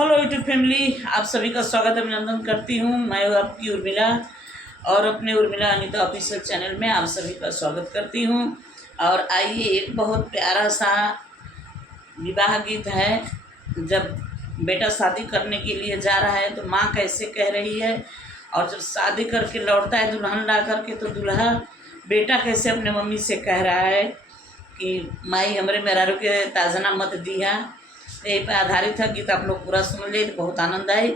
Hello YouTube family, आप सभी का स्वागत अभिनंदन करती हूँ। मैं आपकी उर्मिला और अपने उर्मिला अनीता ऑफिशियल चैनल में आप सभी का स्वागत करती हूँ। और आइए, एक बहुत प्यारा सा विवाह गीत है। जब बेटा शादी करने के लिए जा रहा है तो माँ कैसे कह रही है, और जब शादी करके लौटता है दुल्हन ला करके तो दूल्हा बेटा कैसे अपने मम्मी से कह रहा है कि माई हमरे मेहरारू के ताजना मत दिया। यही पर आधारित है गीत। आप लोग पूरा सुन जाए तो बहुत आनंद आए।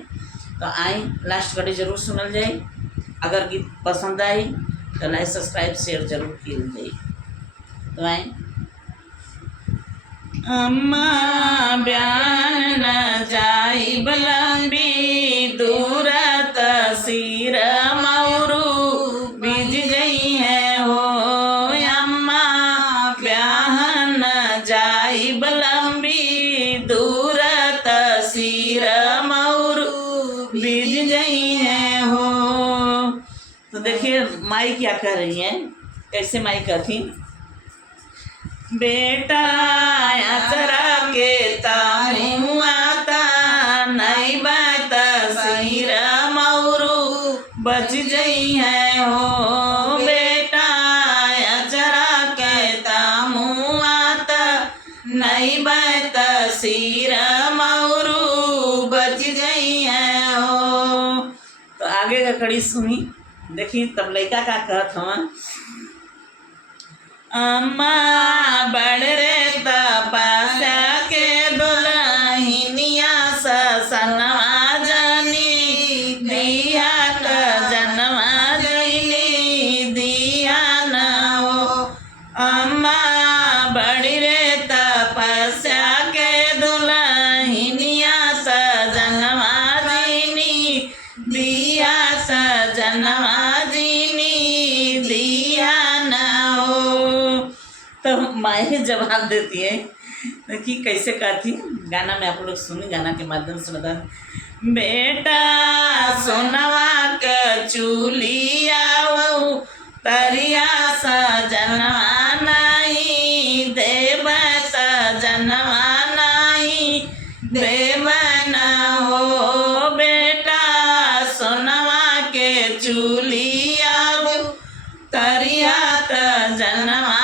तो आए लास्ट घड़ी जरूर सुनल जाए। अगर गीत पसंद आई तो लाइक सब्सक्राइब शेयर जरूर किया जाए। तो आए। अम्मा ब्यान न जाई बलंबी दूर तसीर मौरू बीज गई है हो। अम्मा ब्यान न जाई बलंबी दूर तसीर मौरू बीज गई है हो। तो देखिए माई क्या कह रही है, कैसे माई कहती, बेटा अचरा के ताहू आता नहीं बात सीर मौरू बच गई है हो। बेटा अचरा के ताहू आता नहीं बात सीर मौरू बच गई है हो। तो आगे का कड़ी सुनी। देखिए तब लड़का का कहत हवा, अम्मा बड़ रे तपस्या के दुल्हनिया ससनवा जनी दिया त जनवा जनी दिया न हो। अम्मा बड़ रे तपस्या के दुल्हनिया सजनवा जनी दिया सजनवा जनी दिया न हो। तो माँ जवाब देती है कि कैसे कहती। गाना में आप लोग सुनी, गाना के माध्यम से बता। बेटा सोनवा के चूलिया तरिया सजनवा नहीं देव सजनवा नहीं देव न हो। बेटा सोनवा के चूलिया तरिया त जनवा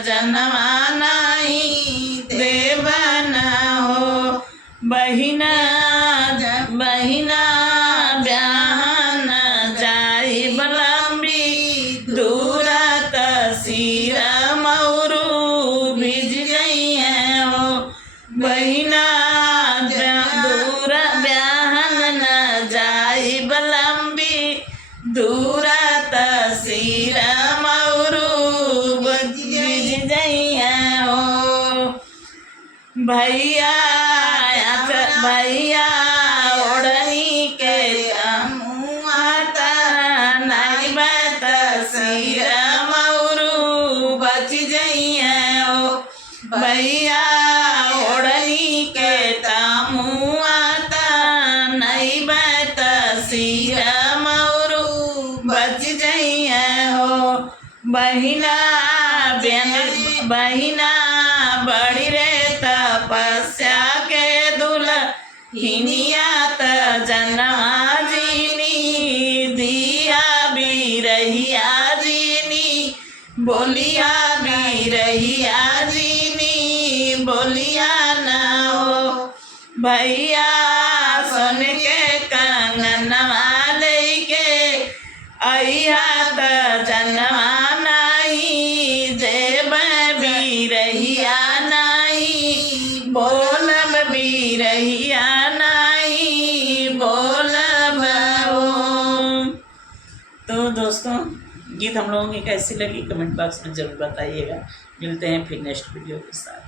जनवा नहीं देव न हो। बहिना बहिना ब्याहन जाई बलंबी दूर तसीर मौरू भिज गई है हो। बहिना दूर ब्याहन न जाई बलंबी दूर तसीर मौरू भैया भैया ओढ़नी के आता नहीं बात सीर मौरू बच गई है हो। भैया ओढ़नी के तामू आता नहीं बात सीर मौरू बच गई है हो। बहिना बहिना बड़ी रे तपस्या के दुल्हनिया त जनवा जीनी दिया भी रहिया जीनी बोलिया भी रहिया जीनी बोलिया न हो। भैया सोन के कंगनवा लेके अइहा त जनवा नहीं देव भी रहिया नहीं बोलब भी रहिया नहीं बोलब हो। तो दोस्तों गीत हम लोगों की कैसी लगी कमेंट बॉक्स में जरूर बताइएगा। मिलते हैं फिर नेक्स्ट वीडियो के साथ।